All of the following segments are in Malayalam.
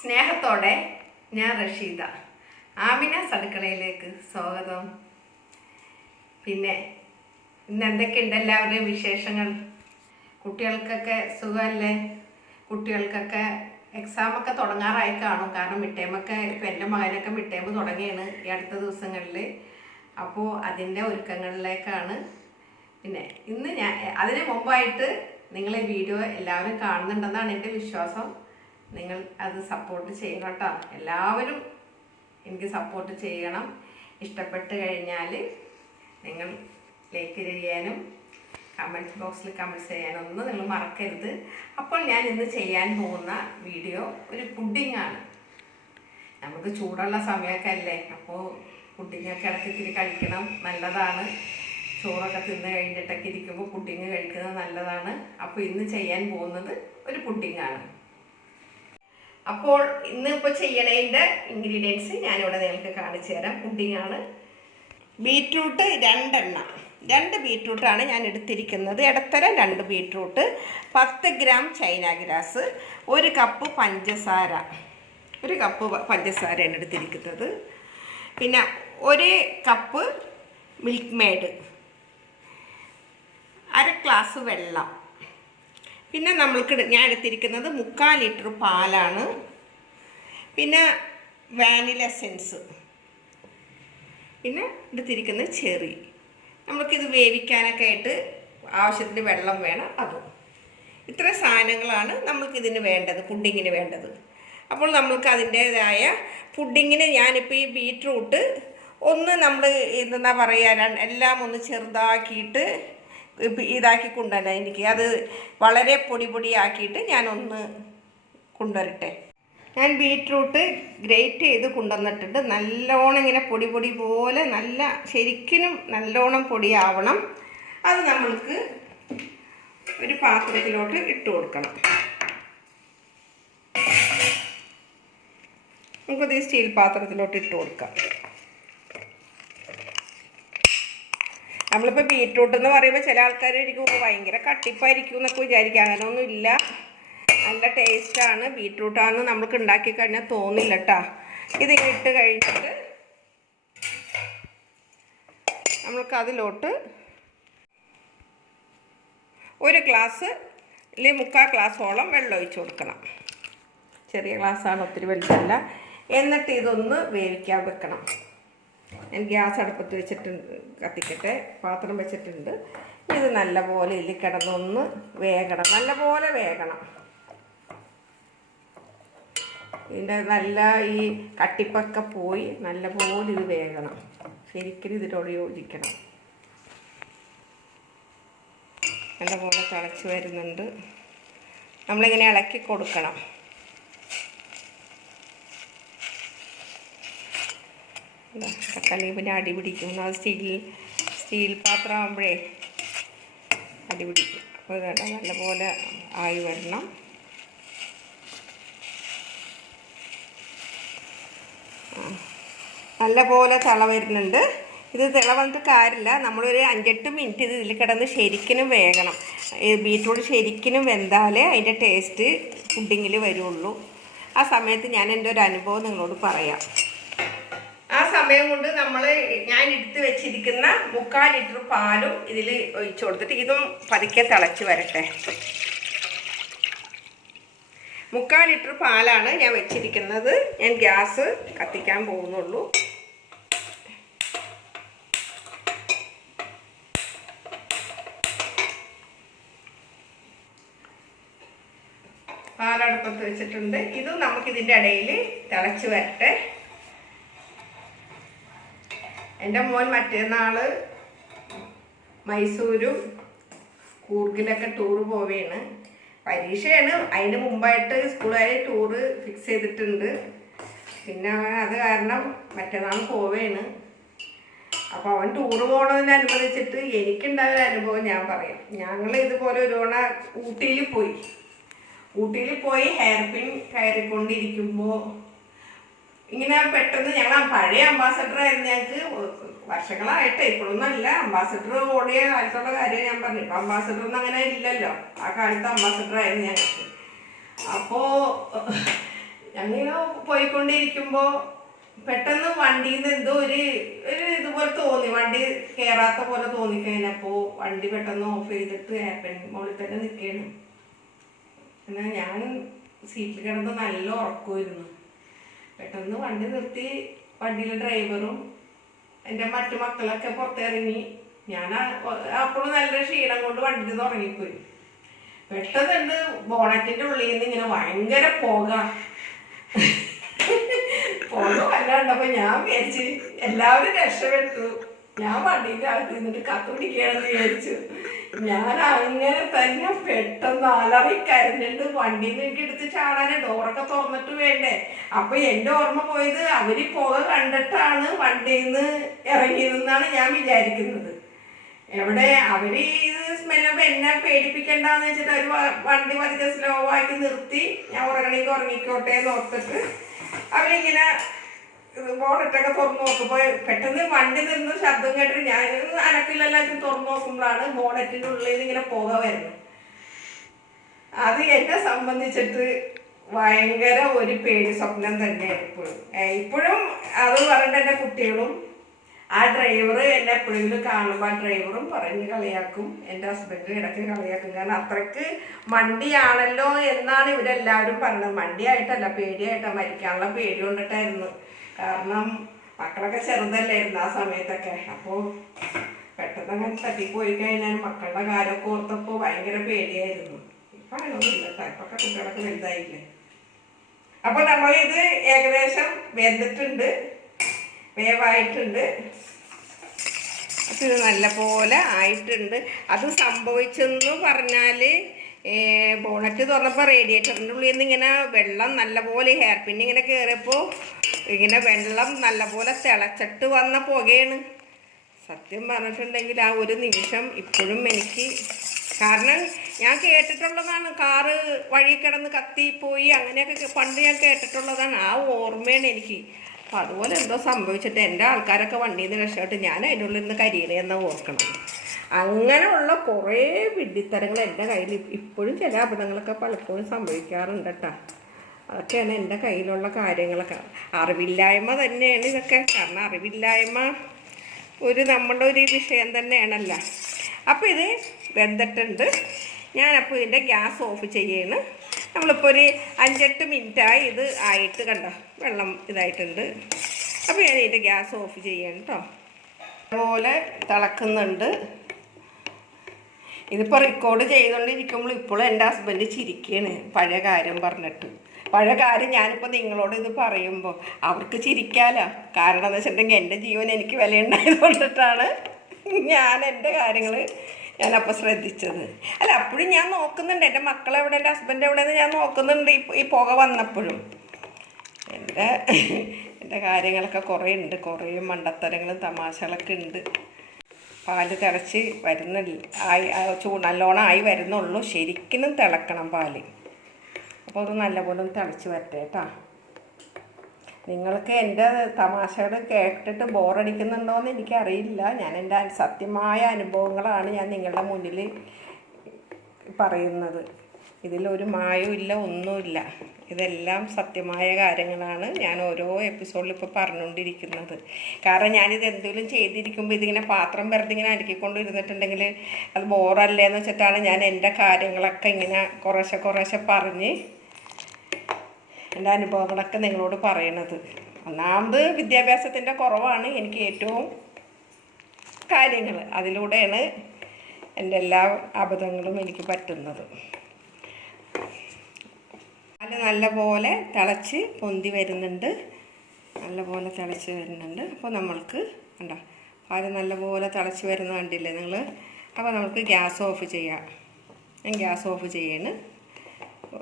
സ്നേഹത്തോടെ ഞാൻ റഷീദ. ആമിനാസ് അടുക്കളയിലേക്ക് സ്വാഗതം. പിന്നെ ഇന്ന് എന്തൊക്കെയുണ്ട് എല്ലാവരുടെയും വിശേഷങ്ങൾ? കുട്ടികൾക്കൊക്കെ സുഖമല്ലേ? കുട്ടികൾക്കൊക്കെ എക്സാമൊക്കെ തുടങ്ങാറായി കാണും. കാരണം മിഡ്ടേമൊക്കെ ഇപ്പം എൻ്റെ മകനൊക്കെ മിഡ്ടേം തുടങ്ങിയാണ് ഈ അടുത്ത ദിവസങ്ങളിൽ. അപ്പോൾ അതിൻ്റെ ഒരുക്കങ്ങളിലേക്കാണ്. പിന്നെ ഇന്ന് ഞാൻ അതിന് മുമ്പായിട്ട് നിങ്ങൾ ഈ വീഡിയോ എല്ലാവരും കാണുന്നുണ്ടെന്നാണ് എൻ്റെ വിശ്വാസം. നിങ്ങൾ അത് സപ്പോർട്ട് ചെയ്യണം കേട്ടോ. എല്ലാവരും എനിക്ക് സപ്പോർട്ട് ചെയ്യണം. ഇഷ്ടപ്പെട്ട് കഴിഞ്ഞാൽ നിങ്ങൾ ലൈക്ക് ചെയ്യാനും കമൻറ്റ് ബോക്സിൽ കമൻറ്റ് ചെയ്യാനൊന്നും നിങ്ങൾ മറക്കരുത്. അപ്പോൾ ഞാൻ ഇന്ന് ചെയ്യാൻ പോകുന്ന വീഡിയോ ഒരു പുഡിങ്ങാണ്. നമുക്ക് ചൂടുള്ള സമയമൊക്കെ അല്ലേ, അപ്പോൾ പുഡിങ്ങൊക്കെ ഇടയ്ക്കിത്തിരി കഴിക്കണം, നല്ലതാണ്. ചോറൊക്കെ തിന്ന് കഴിഞ്ഞിട്ടൊക്കെ ഇരിക്കുമ്പോൾ പുഡിങ് കഴിക്കുന്നത് നല്ലതാണ്. അപ്പോൾ ഇന്ന് ചെയ്യാൻ പോകുന്നത് ഒരു പുഡിങ്ങാണ്. അപ്പോൾ ഇന്നിപ്പോൾ ചെയ്യണതിൻ്റെ ഇൻഗ്രീഡിയൻസ് ഞാനിവിടെ നിങ്ങൾക്ക് കാണിച്ചു തരാം. പുഡിങ്ങാണ്. ബീറ്റ്റൂട്ട് 2 ബീറ്റ്റൂട്ടാണ് ഞാൻ എടുത്തിരിക്കുന്നത്. ഇടത്തരം 2 beetroot, 10 gram China grass, 1 cup പഞ്ചസാര, 1 കപ്പ് പഞ്ചസാരയാണ് എടുത്തിരിക്കുന്നത്. പിന്നെ 1 കപ്പ് മിൽക്ക് മെയ്ഡ്, 1/2 ഗ്ലാസ് വെള്ളം. പിന്നെ ഞാൻ എടുത്തിരിക്കുന്നത് 3/4 ലിറ്റർ പാലാണ്. പിന്നെ വാനില എസൻസ്, പിന്നെ എടുത്തിരിക്കുന്നത് ചെറി. നമുക്കിത് വേവിക്കാനൊക്കെ ആയിട്ട് ആവശ്യത്തിന് വെള്ളം വേണം. അതും ഇത്ര സാധനങ്ങളാണ് നമുക്കിതിന് വേണ്ടത്, പുഡിങ്ങിന് വേണ്ടത്. അപ്പോൾ നമ്മൾക്ക് അതിൻ്റേതായ പുഡിങ്ങിന് ഞാനിപ്പോൾ ഈ ബീറ്റ്റൂട്ട് ഒന്ന് നമ്മൾ എന്താ പറയുക, എല്ലാം ഒന്ന് ചെറുതാക്കിയിട്ട് ഇതാക്കി കൊണ്ടുവരാം. എനിക്ക് അത് വളരെ പൊടിയാക്കിയിട്ട് ഞാനൊന്ന് കൊണ്ടുവരട്ടെ. ഞാൻ ബീറ്റ്റൂട്ട് ഗ്രേറ്റ് ചെയ്ത് കൊണ്ടുവന്നിട്ടുണ്ട്. നല്ലോണം ഇങ്ങനെ പൊടി പോലെ ശരിക്കും നല്ലോണം പൊടിയാവണം. അത് നമ്മൾക്ക് ഒരു പാത്രത്തിലോട്ട് ഇട്ട് കൊടുക്കണം. നമുക്കത് ഈ സ്റ്റീൽ പാത്രത്തിലോട്ട് ഇട്ട് കൊടുക്കാം. നമ്മളിപ്പോൾ ബീറ്റ്റൂട്ട് എന്ന് പറയുമ്പോൾ ചില ആൾക്കാർ എനിക്ക് ഭയങ്കര കട്ടിപ്പായിരിക്കും എന്നൊക്കെ വിചാരിക്കുക. അങ്ങനെയൊന്നും ഇല്ല, നല്ല ടേസ്റ്റാണ്. ബീറ്റ്റൂട്ടാണെന്ന് നമുക്ക് ഉണ്ടാക്കി കഴിഞ്ഞാൽ തോന്നില്ല കേട്ടോ. ഇതിങ്ങനെ ഇട്ട് കഴിഞ്ഞിട്ട് നമ്മൾക്ക് അതിലോട്ട് 1 ഗ്ലാസ് അല്ലെങ്കിൽ 3/4 ഗ്ലാസോളം വെള്ളം ഒഴിച്ച് കൊടുക്കണം. ചെറിയ ഗ്ലാസ്സാണ്, ഒത്തിരി വലുതല്ല. എന്നിട്ട് ഇതൊന്ന് വേവിക്കാൻ വെക്കണം. ഞാൻ ഗ്യാസ് അടുപ്പത്ത് വെച്ചിട്ടുണ്ട്, കത്തിക്കട്ടെ. പാത്രം വെച്ചിട്ടുണ്ട്. ഇത് നല്ലപോലെ ഇതിൽ കിടന്നൊന്ന് വേകണം, നല്ലപോലെ വേകണം. ഇതിൻ്റെ നല്ല ഈ കട്ടിപ്പൊക്കെ പോയി നല്ലപോലെ ഇത് വേകണം. ശരിക്കും ഇതിനോട് യോജിക്കണം. നല്ലപോലെ തിളച്ച് വരുന്നുണ്ട്. നമ്മളിങ്ങനെ ഇളക്കി കൊടുക്കണം. അല്ലെങ്കിൽ പിന്നെ അടി പിടിക്കും. അത് സ്റ്റീൽ പാത്രം ആകുമ്പോഴേ അടി പിടിക്കും. അപ്പോൾ ഇതാ നല്ലപോലെ ആയി വരണം. നല്ലപോലെ തിള വരുന്നുണ്ട്. ഇത് തിള വന്നിട്ട് കാര്യമില്ല, നമ്മളൊരു 5-8 മിനിറ്റ് ഇത് ഇതിൽ കിടന്ന് ശരിക്കും വേകണം. ബീറ്റ്റൂട്ട് ശരിക്കും വെന്താലേ അതിൻ്റെ ടേസ്റ്റ് പുഡിങ്ങിൽ വരുള്ളൂ. ആ സമയത്ത് ഞാൻ എൻ്റെ ഒരു അനുഭവം നിങ്ങളോട് പറയാം. ആ സമയം കൊണ്ട് ഞാൻ എടുത്ത് വെച്ചിരിക്കുന്ന 3/4 ലിറ്റർ പാലും ഇതിൽ ഒഴിച്ചു കൊടുത്തിട്ട് ഇതും പതുക്കെ തിളച്ച് വരട്ടെ. 3/4 ലിറ്റർ പാലാണ് ഞാൻ വെച്ചിരിക്കുന്നത്. ഞാൻ ഗ്യാസ് കത്തിക്കാൻ പോകുന്നുള്ളൂ. പാലടുപ്പത്ത് വെച്ചിട്ടുണ്ട്. ഇതും നമുക്കിതിൻ്റെ ഇടയിൽ തിളച്ച് വരട്ടെ. എൻ്റെ മോൻ മറ്റന്നാൾ മൈസൂരും കൂർഗിലൊക്കെ ടൂറ് പോവുകയാണ്. പരീക്ഷയാണ്. അതിന് മുമ്പായിട്ട് സ്കൂളുകാർ ടൂറ് ഫിക്സ് ചെയ്തിട്ടുണ്ട്. പിന്നെ അത് കാരണം മറ്റന്നാൾ പോവുകയാണ്. അപ്പോൾ അവൻ ടൂറ് പോകണതിനനുബന്ധിച്ചിട്ട് എനിക്കുണ്ടായ അനുഭവം ഞാൻ പറയാം. ഞങ്ങൾ ഇതുപോലെ ഒരു തവണ ഊട്ടിയിൽ പോയി ഹെയർ പിൻ കയറിക്കൊണ്ടിരിക്കുമ്പോൾ ഇങ്ങനെ പെട്ടെന്ന് ഞങ്ങൾ പഴയ അംബാസഡറായിരുന്നു. ഞങ്ങൾക്ക് വർഷങ്ങളായിട്ട്, ഇപ്പോഴൊന്നും അല്ല, അംബാസഡർ ഓടിയ കാലത്തുള്ള കാര്യം ഞാൻ പറഞ്ഞു. ഇപ്പം അംബാസഡറൊന്നും അങ്ങനെ ഇല്ലല്ലോ. ആ കാലത്ത് അംബാസഡറായിരുന്നു ഞങ്ങൾക്ക്. അപ്പോൾ അങ്ങനെ പോയിക്കൊണ്ടിരിക്കുമ്പോൾ പെട്ടെന്ന് വണ്ടിയിൽ നിന്ന് എന്തോ ഒരു ഇതുപോലെ തോന്നി, വണ്ടി കയറാത്ത പോലെ തോന്നിക്കഴിഞ്ഞപ്പോൾ വണ്ടി പെട്ടെന്ന് ഓഫ് ചെയ്തിട്ട് ആപ്പൻ മുകളിൽ തന്നെ നിൽക്കുകയാണ്. എന്നാൽ ഞാൻ സീറ്റിൽ കിടന്ന് നല്ല ഉറക്കമായിരുന്നു. പെട്ടെന്ന് വണ്ടി നിർത്തി, വണ്ടിയിലെ ഡ്രൈവറും എൻ്റെ മറ്റു മക്കളൊക്കെ പുറത്തിറങ്ങി. ഞാൻ അപ്പോഴും നല്ല ക്ഷീണം കൊണ്ട് വണ്ടിയിൽ നിന്ന് ഉറങ്ങിപ്പോയി. പെട്ടെന്നുണ്ട് ബോണറ്റിൻ്റെ ഉള്ളിൽ നിന്ന് ഇങ്ങനെ ഭയങ്കര പുക വല്ലാണ്ടപ്പോൾ ഞാൻ വിചാരിച്ച് എല്ലാവരും രക്ഷപ്പെട്ടു, ഞാൻ വണ്ടീൻ്റെ അകത്ത് നിന്നിട്ട് കത്ത് പിടിക്കുകയാണെന്ന് വിചാരിച്ചു. ഞാൻ അങ്ങനെ തന്നെ പെട്ടെന്ന് അലറി കരഞ്ഞിട്ട് വണ്ടിയിൽ നിന്ന് എടുത്ത് ചാടാൻ ഡോറൊക്കെ തുറന്നിട്ട് വേണ്ടേ. അപ്പൊ എൻ്റെ ഓർമ്മ പോയത് അവര് പുക കണ്ടിട്ടാണ് വണ്ടിയിൽ നിന്ന് ഇറങ്ങിയതെന്നാണ് ഞാൻ വിചാരിക്കുന്നത്. എവിടെ അവര് ഇത് സ്മെല്ലപ്പോൾ എന്നെ പേടിപ്പിക്കണ്ടെന്ന് വെച്ചിട്ട് അവർ വണ്ടി പതുക്കെ സ്ലോ ആക്കി നിർത്തി. ഞാൻ ഉറങ്ങണമെങ്കിൽ ഉറങ്ങിക്കോട്ടെ എന്ന് ഓർത്തിട്ട് അവരിങ്ങനെ ബോണറ്റൊക്കെ തുറന്നു നോക്കുമ്പോൾ പെട്ടെന്ന് വണ്ടി നിന്ന് ശബ്ദം കേട്ടിട്ട് ഞാൻ അനക്കില്ലെല്ലാം തുറന്നു നോക്കുമ്പോഴാണ് ബോണറ്റിൻ്റെ ഉള്ളിൽ നിന്ന് ഇങ്ങനെ പുക വരുന്നത്. അത് എന്നെ സംബന്ധിച്ചിട്ട് ഭയങ്കര ഒരു പേടി സ്വപ്നം തന്നെയാണ് ഇപ്പോഴും അത് പറഞ്ഞിട്ട് എൻ്റെ കുട്ടികളും ആ ഡ്രൈവർ എന്നെ എപ്പോഴെങ്കിലും കാണുമ്പോൾ ആ ഡ്രൈവറും പറഞ്ഞ് കളിയാക്കും, എൻ്റെ ഹസ്ബൻഡ് ഇടയ്ക്ക് കളിയാക്കും. കാരണം അത്രയ്ക്ക് മണ്ടിയാണല്ലോ എന്നാണ് ഇവരെല്ലാവരും പറഞ്ഞത്. മണ്ടിയായിട്ടല്ല, പേടിയായിട്ടാണ്, മരിക്കാനുള്ള പേടി കൊണ്ടിട്ടായിരുന്നു. കാരണം മക്കളൊക്കെ ചെറുതല്ലായിരുന്നു ആ സമയത്തൊക്കെ. അപ്പോൾ പെട്ടെന്ന് അങ്ങനെ തട്ടിപ്പോയി കഴിഞ്ഞാൽ മക്കളുടെ കാര്യമൊക്കെ ഓർത്തപ്പോൾ ഭയങ്കര പേടിയായിരുന്നു. ഇപ്പം അങ്ങനെയൊന്നുമില്ല കേട്ടോ, ഇപ്പൊക്കെ കുട്ടികളൊക്കെ വലുതായില്ലേ. അപ്പോൾ നമ്മളിത് ഏകദേശം വെന്തിട്ടുണ്ട്, വേവായിട്ടുണ്ട്. അപ്പോൾ ഇത് നല്ലപോലെ ആയിട്ടുണ്ട്. അത് സംഭവിച്ചെന്ന് പറഞ്ഞാൽ ബോണറ്റ് തുറന്നപ്പോൾ റേഡിയേറ്ററിൻ്റെ ഉള്ളിൽ നിന്ന് ഇങ്ങനെ വെള്ളം നല്ലപോലെ ഹെയർ പിൻ ഇങ്ങനെ കയറിയപ്പോൾ ഇങ്ങനെ വെള്ളം നല്ലപോലെ തിളച്ചിട്ട് വന്ന പുകയാണ്. സത്യം പറഞ്ഞിട്ടുണ്ടെങ്കിൽ ആ ഒരു നിമിഷം ഇപ്പോഴും എനിക്ക്, കാരണം ഞാൻ കേട്ടിട്ടുള്ളതാണ് കാറ് വഴി കിടന്ന് കത്തിപ്പോയി അങ്ങനെയൊക്കെ പണ്ട് ഞാൻ കേട്ടിട്ടുള്ളതാണ്. ആ ഓർമ്മയാണ് എനിക്ക്. അപ്പം അതുപോലെ എന്തോ സംഭവിച്ചിട്ട് എൻ്റെ ആൾക്കാരൊക്കെ വണ്ടിയിൽ നിന്ന് രക്ഷപ്പെട്ട് ഞാൻ അതിൻ്റെ ഉള്ളിൽ നിന്ന് കരിയണേന്നാണ് ഓർക്കണം. അങ്ങനെയുള്ള കുറേ വിഡ്ഢിത്തരങ്ങൾ എൻ്റെ കയ്യിൽ ഇപ്പോഴും ചില അബദ്ധങ്ങളൊക്കെ പലപ്പോഴും സംഭവിക്കാറുണ്ട് കേട്ടോ. അതൊക്കെയാണ് എൻ്റെ കയ്യിലുള്ള കാര്യങ്ങളൊക്കെ. അറിവില്ലായ്മ തന്നെയാണ് ഇതൊക്കെ. കാരണം അറിവില്ലായ്മ നമ്മളുടെ ഒരു വിഷയം തന്നെയാണല്ലോ. അപ്പോൾ ഇത് വെന്തിട്ടുണ്ട്. ഞാനപ്പോൾ ഇതിൻ്റെ ഗ്യാസ് ഓഫ് ചെയ്യാണ്. നമ്മളിപ്പോൾ ഒരു 5-8 മിനിറ്റായി ഇത് ആയിട്ട്, കണ്ടോ വെള്ളം ഇതായിട്ടുണ്ട്. അപ്പോൾ ഞാൻ ഇതിൻ്റെ ഗ്യാസ് ഓഫ് ചെയ്യണം കേട്ടോ. അതുപോലെ തിളക്കുന്നുണ്ട്. ഇതിപ്പോൾ റെക്കോർഡ് ചെയ്തുകൊണ്ടിരിക്കുമ്പോൾ ഇപ്പോഴും എൻ്റെ ഹസ്ബൻഡ് ചിരിക്കുകയാണ് പഴയ കാര്യം പറഞ്ഞിട്ട്. പഴയ കാര്യം ഞാനിപ്പോൾ നിങ്ങളോട് ഇത് പറയുമ്പോൾ അവർക്ക് ചിരിക്കാമല്ലോ. കാരണം എന്ന് വെച്ചിട്ടുണ്ടെങ്കിൽ എൻ്റെ ജീവൻ എനിക്ക് വിലയുണ്ടായതുകൊണ്ടിട്ടാണ് ഞാൻ എൻ്റെ കാര്യങ്ങൾ ഞാനപ്പോൾ ശ്രദ്ധിച്ചത്. അല്ല, അപ്പോഴും ഞാൻ നോക്കുന്നുണ്ട് എൻ്റെ മക്കളെവിടെ, എൻ്റെ ഹസ്ബൻഡ് എവിടെയെന്ന് ഞാൻ നോക്കുന്നുണ്ട്. ഈ പുക വന്നപ്പോഴും എൻ്റെ കാര്യങ്ങളൊക്കെ കുറേ ഉണ്ട്, കുറേ മണ്ടത്തരങ്ങളും തമാശകളൊക്കെ ഉണ്ട്. പാല് തിളച്ച് നല്ലോണം ആയി വരുന്നുള്ളൂ. ശരിക്കും തിളക്കണം പാല്. അപ്പോൾ അത് നല്ലപോലെ തിളച്ച് വരട്ടെ കേട്ടോ. നിങ്ങൾക്ക് എൻ്റെ തമാശകൾ കേട്ടിട്ട് ബോറടിക്കുന്നുണ്ടോയെന്ന് എനിക്കറിയില്ല. ഞാൻ എൻ്റെ സത്യമായ അനുഭവങ്ങളാണ് ഞാൻ നിങ്ങളുടെ മുന്നിൽ പറയുന്നത്. ഇതിലൊരു മായവും ഇല്ല, ഒന്നുമില്ല. ഇതെല്ലാം സത്യമായ കാര്യങ്ങളാണ് ഞാൻ ഓരോ എപ്പിസോഡിൽ ഇപ്പോൾ പറഞ്ഞുകൊണ്ടിരിക്കുന്നത്. കാരണം ഞാനിത് എന്തെങ്കിലും ചെയ്തിരിക്കുമ്പോൾ ഇതിങ്ങനെ പാത്രം വെറുതെ ഇങ്ങനെ അടുക്കിക്കൊണ്ടിരുന്നിട്ടുണ്ടെങ്കിൽ അത് ബോറല്ലേ എന്ന് വെച്ചിട്ടാണ് ഞാൻ എൻ്റെ കാര്യങ്ങളൊക്കെ ഇങ്ങനെ കുറേശ്ശെ പറഞ്ഞ് എൻ്റെ അനുഭവങ്ങളൊക്കെ നിങ്ങളോട് പറയണത്. ഒന്നാമത് വിദ്യാഭ്യാസത്തിൻ്റെ കുറവാണ് എനിക്ക് ഏറ്റവും കാര്യങ്ങൾ. അതിലൂടെയാണ് എൻ്റെ എല്ലാ അബദ്ധങ്ങളും എനിക്ക് പറ്റുന്നത്. അത് നല്ലപോലെ തിളച്ച് പൊന്തി വരുന്നുണ്ട്, നല്ലപോലെ തിളച്ച് വരുന്നുണ്ട്. അപ്പോൾ നമ്മൾക്ക് കണ്ടോ പാല് നല്ലപോലെ തിളച്ച് വരുന്ന കണ്ടില്ലേ നിങ്ങൾ. അപ്പോൾ നമുക്ക് ഗ്യാസ് ഓഫ് ചെയ്യാം. ഞാൻ ഗ്യാസ് ഓഫ് ചെയ്യാണ്.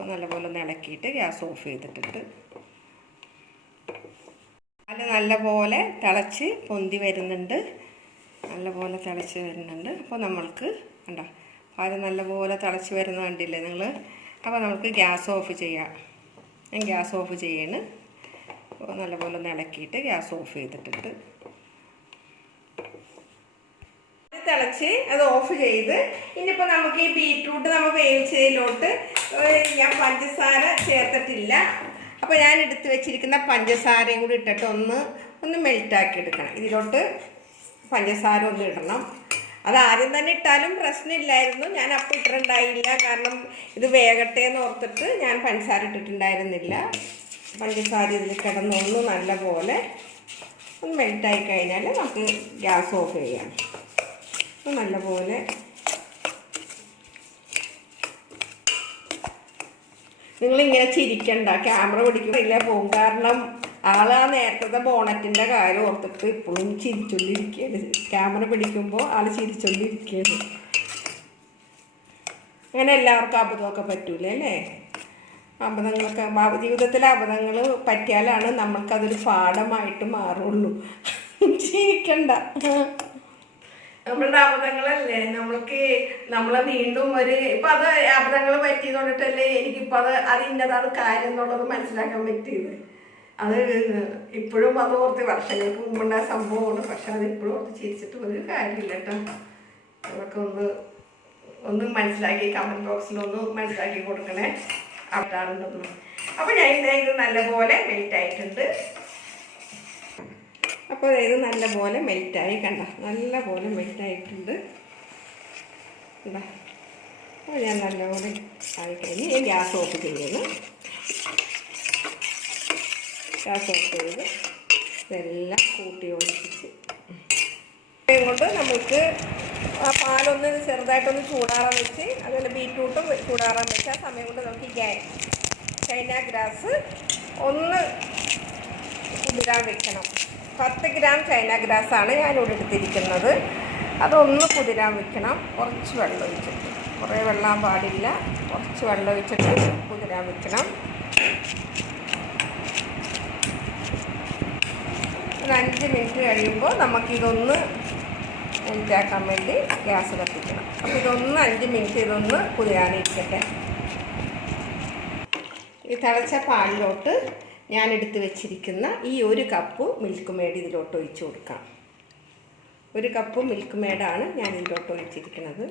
നല്ലപോലെ ഒന്ന് ഇളക്കിയിട്ട് ഗ്യാസ് ഓഫ് ചെയ്തിട്ടുണ്ട്. അത് നല്ലപോലെ തിളച്ച് പൊന്തി വരുന്നുണ്ട്, നല്ലപോലെ തിളച്ച് വരുന്നുണ്ട്. അപ്പോൾ നമ്മൾക്ക് കണ്ടോ പാല് നല്ലപോലെ തിളച്ച് വരുന്ന കണ്ടില്ലേ നിങ്ങൾ. അപ്പോൾ നമുക്ക് ഗ്യാസ് ഓഫ് ചെയ്യാം. ഞാൻ ഗ്യാസ് ഓഫ് ചെയ്യാണ്. നല്ലപോലെ ഒന്ന് ഇളക്കിയിട്ട് ഗ്യാസ് ഓഫ് ചെയ്തിട്ടുണ്ട്. തിളച്ച് അത് ഓഫ് ചെയ്ത് ഇനിയിപ്പോൾ നമുക്ക് ഈ ബീറ്റ്റൂട്ട് നമ്മൾ വേവിച്ചതിലോട്ട് ഞാൻ പഞ്ചസാര ചേർത്തിട്ടില്ല. അപ്പോൾ ഞാൻ എടുത്ത് വെച്ചിരിക്കുന്ന പഞ്ചസാരയും കൂടി ഇട്ടിട്ട് ഒന്ന് മെൽറ്റാക്കി എടുക്കണം. ഇതിലോട്ട് പഞ്ചസാര ഒന്ന് ഇടണം. അത് ആദ്യം തന്നെ ഇട്ടാലും പ്രശ്നമില്ലായിരുന്നു, ഞാൻ അപ്പോൾ ഇട്ടിട്ടുണ്ടായില്ല. കാരണം ഇത് വേഗട്ടെ എന്ന് ഓർത്തിട്ട് ഞാൻ പഞ്ചസാര ഇട്ടിട്ടുണ്ടായിരുന്നില്ല. പഞ്ചസാര ഇതിൽ കിടന്നൊന്ന് നല്ല പോലെ ഒന്ന് മെൽറ്റായി കഴിഞ്ഞാൽ നമുക്ക് ഗ്യാസ് ഓഫ് ചെയ്യാം. നല്ലപോലെ നിങ്ങളിങ്ങനെ ചിരിക്കണ്ട, ക്യാമറ പിടിക്കുന്നില്ല പോകും. കാരണം ആളാ നേരത്തെ ബോണറ്റിൻ്റെ കാര്യം ഓർത്തിട്ട് ഇപ്പോഴും ചിരിച്ചൊണ്ടിരിക്കുകയാണ്. ക്യാമറ പിടിക്കുമ്പോൾ ആൾ ചിരിച്ചൊണ്ടിരിക്കുകയാണ്. അങ്ങനെ എല്ലാവർക്കും അബദ്ധമൊക്കെ പറ്റൂലേ അല്ലേ? അബദ്ധങ്ങളൊക്കെ ജീവിതത്തിലെ അബദ്ധങ്ങൾ പറ്റിയാലാണ് നമ്മൾക്കതൊരു പാഠമായിട്ട് മാറുള്ളൂ. ചിരിക്കണ്ട. നമ്മളുടെ അബദ്ധങ്ങളല്ലേ നമ്മളെ വീണ്ടും ഇപ്പം അത് അബദ്ധങ്ങൾ പറ്റിയതുകൊണ്ടിട്ടല്ലേ എനിക്കിപ്പോൾ അത് ഇന്നതാണ് കാര്യം എന്നുള്ളത് മനസ്സിലാക്കാൻ പറ്റിയത്. അത് ഇപ്പോഴും അത് ഓർത്ത് വർഷങ്ങൾക്ക് മുമ്പുണ്ടായ സംഭവമാണ്. പക്ഷെ അത് ഇപ്പോഴും ഓർത്ത് ചിരിച്ചിട്ട് ഒരു കാര്യമില്ല കേട്ടോ. അതൊക്കെ ഒന്ന് മനസ്സിലാക്കി കമൻറ്റ് ബോക്സിലൊന്ന് മനസ്സിലാക്കി കൊടുക്കണേ ആട്ടാറുണ്ടെന്ന്. അപ്പോൾ ഞാൻ ഇത് നല്ലപോലെ മെൽറ്റായിട്ടുണ്ട്. അപ്പോൾ ഇത് നല്ലപോലെ മെൽറ്റായി കണ്ട, നല്ലപോലെ മെൽറ്റായിട്ടുണ്ട്. അപ്പോൾ ഞാൻ നല്ലപോലെ ആയിക്കഴിഞ്ഞ് ഞാൻ ഗ്യാസ് ഓഫ് ചെയ്യുന്നു. ഗ്യാസ് ഓഫ് ചെയ്ത് ഇതെല്ലാം കൂട്ടി ഒഴിപ്പിച്ച് കൊണ്ട് നമുക്ക് ആ പാലൊന്ന് ചെറുതായിട്ടൊന്ന് ചൂടാറാൻ വെച്ച്, അതുപോലെ ബീറ്റ്റൂട്ടും ചൂടാറാൻ വെച്ച് ആ സമയം കൊണ്ട് നമുക്ക് ചൈന ഗ്രാസ് ഒന്ന് കുതിരാൻ വെക്കണം. 10 ഗ്രാം ചൈന ഗ്രാസാണ് ഞാനിവിടെ എടുത്തിരിക്കുന്നത്. അതൊന്ന് കുതിരാൻ വെക്കണം. കുറച്ച് വെള്ളം ഒഴിച്ചിട്ട്, കുറേ വെള്ളം പാടില്ല, കുറച്ച് വെള്ളം ഒഴിച്ചിട്ട് കുതിരാൻ വെക്കണം. ഒരു 5 മിനിറ്റ് കഴിയുമ്പോൾ നമുക്കിതൊന്ന് മെൽറ്റാക്കാൻ വേണ്ടി ഗ്യാസ് കത്തിക്കണം. അപ്പോൾ ഇതൊന്ന് 5 മിനിറ്റ് ഇതൊന്ന് കുതിരാനിരിക്കട്ടെ. ഈ തിളച്ച പാലിലോട്ട് ഞാൻ എടുത്ത് വെച്ചിരിക്കുന്ന ഈ 1 കപ്പ് മിൽക്ക് മെയ്ഡ് ഇതിലോട്ട് ഒഴിച്ച് കൊടുക്കാം. 1 കപ്പ് മിൽക്ക് മെയ്ഡാണ് ഞാൻ ഇതിലോട്ട് ഒഴിച്ചിരിക്കുന്നത്.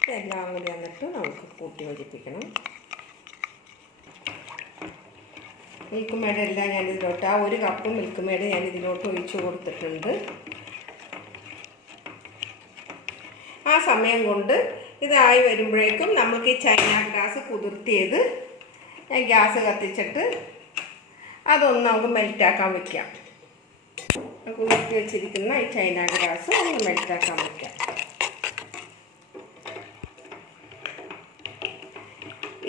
ഇതെല്ലാം കൂടി വന്നിട്ട് നമുക്ക് കൂട്ടി യോജിപ്പിക്കണം. മിൽക്ക് മെയ്ഡ് എല്ലാം ഞാൻ ഇതിലോട്ട് ആ 1 കപ്പ് മിൽക്ക് മെയ്ഡ് ഞാൻ ഇതിലോട്ട് ഒഴിച്ച് കൊടുത്തിട്ടുണ്ട്. ആ സമയം കൊണ്ട് ഇതായി വരുമ്പോഴേക്കും നമുക്ക് ഈ ചൈന ഗ്രാസ് കുതിർത്തിയത് ഞാൻ ഗ്യാസ് കത്തിച്ചിട്ട് അതൊന്ന് നമുക്ക് മെൽറ്റാക്കാൻ വയ്ക്കാം. കുതിർത്തി വെച്ചിരിക്കുന്ന ഈ ചൈന ഗ്രാസ് ഒന്ന് മെൽറ്റാക്കാൻ വയ്ക്കാം.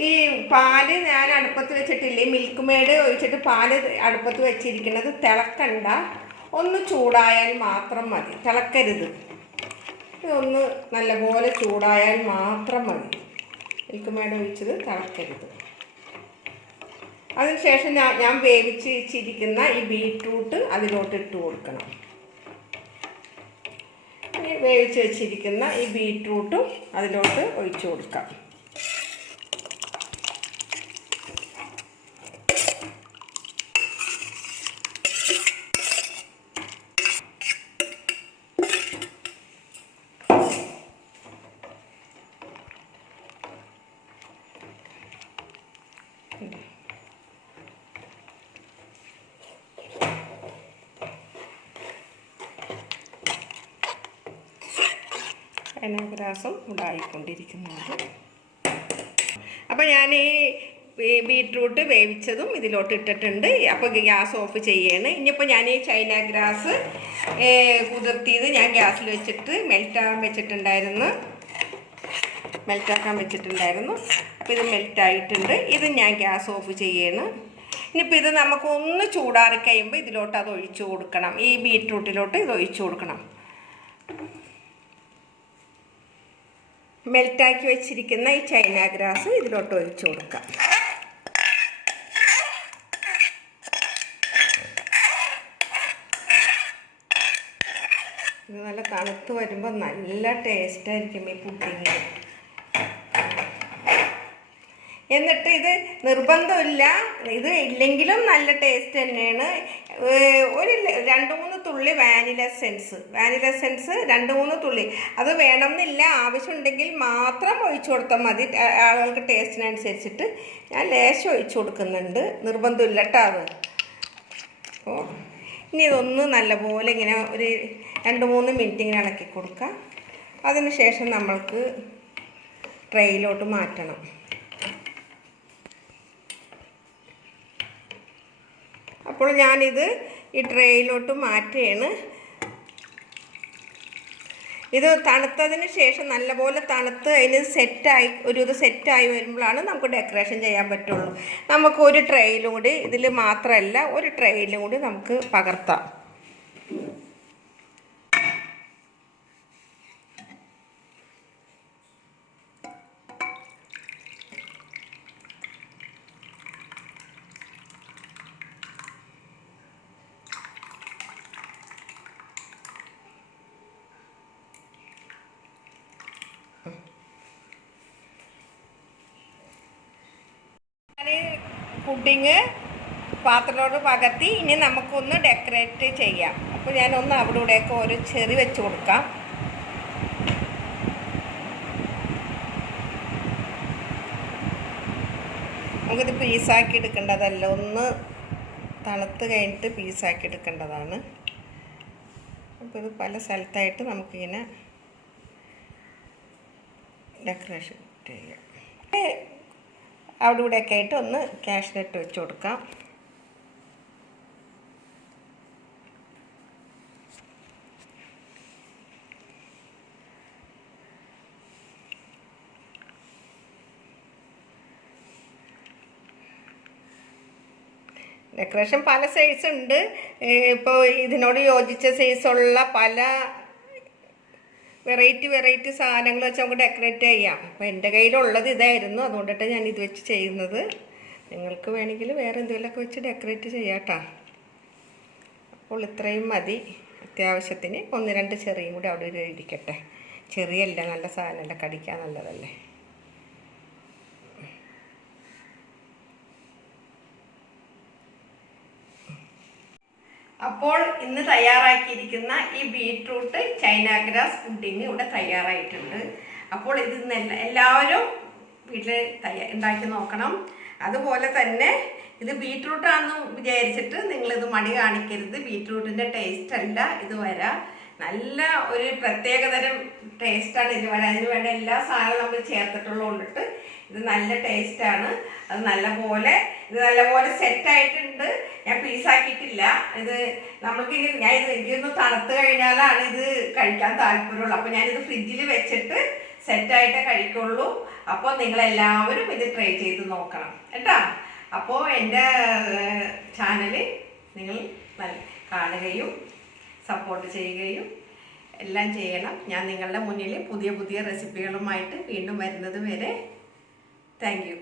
ഈ പാല് ഞാൻ അടുപ്പത്ത് വെച്ചിട്ടില്ലേ, മിൽക്ക് മെയ്ഡ് ഒഴിച്ചിട്ട് പാല് അടുപ്പത്ത് വെച്ചിരിക്കുന്നത് തിളക്കണ്ട, ഒന്ന് ചൂടായാൽ മാത്രം മതി, തിളക്കരുത്. ഇതൊന്ന് നല്ലപോലെ ചൂടായാൽ മാത്രം മതി. മിൽക്ക് മെയ്ഡ് ഒഴിച്ചത് തിളക്കരുത്. അതിനുശേഷം ഞാൻ വേവിച്ച് വെച്ചിരിക്കുന്ന ഈ ബീറ്റ്റൂട്ട് അതിലോട്ട് ഇട്ട് കൊടുക്കണം. വേവിച്ച് വെച്ചിരിക്കുന്ന ഈ ബീറ്റ്റൂട്ടും അതിലോട്ട് ഒഴിച്ചു കൊടുക്കാം. ചൈന ഗ്രാസും ഉണ്ടായിക്കൊണ്ടിരിക്കുന്നുണ്ട്. അപ്പോൾ ഞാൻ ഈ ബീറ്റ്റൂട്ട് വേവിച്ചതും ഇതിലോട്ട് ഇട്ടിട്ടുണ്ട്. അപ്പോൾ ഗ്യാസ് ഓഫ് ചെയ്യാണ്. ഇനിയിപ്പോൾ ഞാൻ ഈ ചൈന ഗ്രാസ് കുതിർത്തിയത് ഞാൻ ഗ്യാസിൽ വെച്ചിട്ട് മെൽറ്റാക്കാൻ വെച്ചിട്ടുണ്ടായിരുന്നു. അപ്പോൾ ഇത് മെൽറ്റായിട്ടുണ്ട്. ഇത് ഞാൻ ഗ്യാസ് ഓഫ് ചെയ്യാണ്. ഇനിയിപ്പോൾ ഇത് നമുക്കൊന്ന് ചൂടാറി കഴിയുമ്പോൾ ഇതിലോട്ട് അത് ഒഴിച്ചു കൊടുക്കണം. ഈ ബീറ്റ്റൂട്ടിലോട്ട് ഇത് ഒഴിച്ചു കൊടുക്കണം. മെൽറ്റാക്കി വെച്ചിരിക്കുന്ന ഈ ചൈന ഗ്രാസ് ഇതിലോട്ട് ഒഴിച്ചു കൊടുക്കാം. ഇത് നല്ല തണുത്ത് വരുമ്പോൾ നല്ല ടേസ്റ്റായിരിക്കും ഈ പുഡിങ്ങിന്. എന്നിട്ട് ഇത് നിർബന്ധമില്ല, ഇത് ഇല്ലെങ്കിലും നല്ല ടേസ്റ്റ് തന്നെയാണ്. ഒരു 2-3 തുള്ളി വാനില എസെൻസ് 2-3 തുള്ളി, അത് വേണമെന്നില്ല, ആവശ്യമുണ്ടെങ്കിൽ മാത്രം ഒഴിച്ചു കൊടുത്താൽ മതി. ആളുകൾക്ക് ടേസ്റ്റിനനുസരിച്ചിട്ട് ഞാൻ ലേശം ഒഴിച്ചു കൊടുക്കുന്നുണ്ട്, നിർബന്ധമില്ല കേട്ടോ അത്. അപ്പോൾ ഇനി ഇതൊന്ന് നല്ലപോലെ ഇങ്ങനെ ഒരു 2-3 മിനിറ്റ് ഇങ്ങനെ ഇളക്കി കൊടുക്കാം. അതിന് ശേഷം നമ്മൾക്ക് ട്രേയിലോട്ട് മാറ്റണം. അപ്പോൾ ഞാനിത് ഈ ട്രേയിലോട്ട് മാറ്റുകയാണ്. ഇത് തണുത്തതിന് ശേഷം നല്ലപോലെ തണുത്ത് അതിന് സെറ്റായി വരുമ്പോഴാണ് നമുക്ക് ഡെക്കറേഷൻ ചെയ്യാൻ പറ്റുള്ളൂ. നമുക്ക് ഒരു ട്രേയിലും കൂടി, ഇതിൽ മാത്രമല്ല ഒരു ട്രേയിലും കൂടി നമുക്ക് പകർത്താം. പുഡിങ് പാത്രത്തോട് പകർത്തി ഇനി നമുക്കൊന്ന് ഡെക്കറേറ്റ് ചെയ്യാം. അപ്പോൾ ഞാനൊന്ന് അവിടെ ഇവിടെയൊക്കെ ഒരു ചെറി വെച്ച് കൊടുക്കാം. നമുക്കിത് പീസാക്കി എടുക്കേണ്ടതല്ല, ഒന്ന് തണുത്ത് കഴിഞ്ഞിട്ട് പീസാക്കി എടുക്കേണ്ടതാണ്. അപ്പോൾ ഇത് പല സ്ഥലത്തായിട്ട് നമുക്കിങ്ങനെ ഡെക്കറേഷൻ ചെയ്യാം. അവിടെ ഇവിടെയൊക്കെ ആയിട്ട് ഒന്ന് കാഷ്നട്ട് വെച്ച് കൊടുക്കാം. ഡെക്കറേഷൻ പല സൈസ് ഉണ്ട്. ഇപ്പോൾ ഇതിനോട് യോജിച്ച സൈസുള്ള പല വെറൈറ്റി സാധനങ്ങൾ വെച്ച് നമുക്ക് ഡെക്കറേറ്റ് ചെയ്യാം. അപ്പോൾ എൻ്റെ കയ്യിലുള്ളത് ഇതായിരുന്നു, അതുകൊണ്ടിട്ട് ഞാൻ ഇത് വെച്ച് ചെയ്യുന്നത്. നിങ്ങൾക്ക് വേണമെങ്കിൽ വേറെ എന്തെങ്കിലുമൊക്കെ വെച്ച് ഡെക്കറേറ്റ് ചെയ്യാം കേട്ടോ. അപ്പോൾ ഇത്രയും മതി. അത്യാവശ്യത്തിന് 1-2 ചെറിയും കൂടി അവിടെ ഇരിക്കട്ടെ. ചെറിയല്ല, നല്ല സാധനമല്ല, കടിക്കാൻ നല്ലതല്ലേ. അപ്പോൾ ഇന്ന് തയ്യാറാക്കിയിരിക്കുന്ന ഈ ബീട്രൂട്ട് ചൈന ഗ്രാസ് പുഡിങ് ഇവിടെ തയ്യാറായിട്ടുണ്ട്. അപ്പോൾ ഇത് എല്ലാവരും വീട്ടിൽ ഉണ്ടാക്കി നോക്കണം. അതുപോലെ തന്നെ ഇത് ബീട്രൂട്ടാണെന്ന് വിചാരിച്ചിട്ട് നിങ്ങളിത് മടി കാണിക്കരുത്. ബീട്രൂട്ടിൻ്റെ ടേസ്റ്റ് അല്ല ഇത് വരാം. നല്ല ഒരു പ്രത്യേകതരം ടേസ്റ്റാണ് ഇത് വരാൻ. അതിന് വേണ്ട എല്ലാ സാധനവും നമ്മൾ ചേർത്തിട്ടുള്ളതുകൊണ്ടിട്ട് ഇത് നല്ല ടേസ്റ്റാണ്. അത് നല്ലപോലെ സെറ്റായിട്ടുണ്ട്. ഞാൻ പീസാക്കിയിട്ടില്ല. ഇത് നമുക്കിനി എനിക്കൊന്ന് തണുത്ത് കഴിഞ്ഞാലാണ് ഇത് കഴിക്കാൻ താല്പര്യമുള്ളൂ. അപ്പോൾ ഞാനിത് ഫ്രിഡ്ജിൽ വെച്ചിട്ട് സെറ്റായിട്ടേ കഴിക്കുള്ളൂ. അപ്പോൾ നിങ്ങളെല്ലാവരും ഇത് ട്രൈ ചെയ്ത് നോക്കണം കേട്ടോ. അപ്പോൾ എൻ്റെ ചാനൽ നിങ്ങൾ കാണുകയും സപ്പോർട്ട് ചെയ്യുകയും എല്ലാം ചെയ്യണം. ഞാൻ നിങ്ങളുടെ മുന്നിൽ പുതിയ റെസിപ്പികളുമായിട്ട് വീണ്ടും വരുന്നത് വരെ താങ്ക് യു.